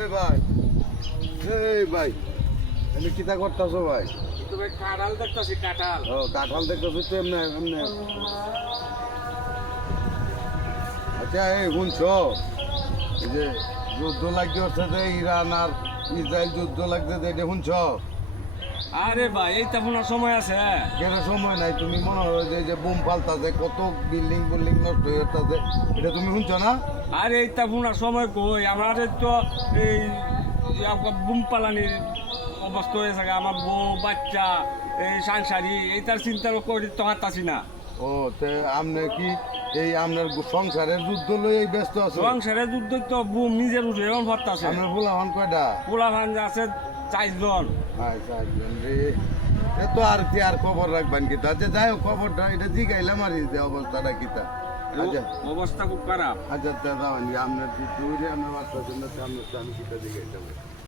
এই ভাই, এই ভাই, তুমি কিতা করতেছো ভাই? কিন্তু ভাই কাঁঠাল দেখতাছি কাঁঠাল। ও কাঁঠাল দেখতেছো তো এমনি এমনি। আচ্ছা এই শুনছো, এই যে যুদ্ধ লাগতে হচ্ছে যে ইরান আর ইসরায়েল যুদ্ধ লাগছে এটা শুনছো? আরে ভাই এই তো আপনার সময় আছে। কেন সময় নাই? তুমি মনে হয় যে এই যে বোম পাল্টাছে, কত বিল্ডিং বিল্ডিং নষ্ট হয়ে যাচ্ছে, এটা তুমি শুনছো না? আরে এই তো আপনার সময় কই আমাদের তো এই বুম পালানির অবস্থা হয়েছে আমার বউ বাচ্চা এই সাংসারিক এইটার চিন্তা করে তো হাতাছি না। ও তে আপনি কি এই আপনার সংসারের যুদ্ধ লই এই ব্যস্ত আছে? সংসারের যুদ্ধ তো বুম নিজের উঠে এমন ভাবতাছে। আপনার ফুলাফান কয়টা? পোলা ভান আছে 4 জন। আচ্ছা রে, এ তো আর কি আর খবর রাখবেন কি? আচ্ছা যাই হোক, খবরটা এটা জিগাইলাম আর এই যে অবস্থাটা কিতা। আচ্ছা অবস্থা খুব খারাপ। আচ্ছা দাদা আপনার দুধ আপনার বাচ্চার জন্য আমি কিতা জিগাইলাম।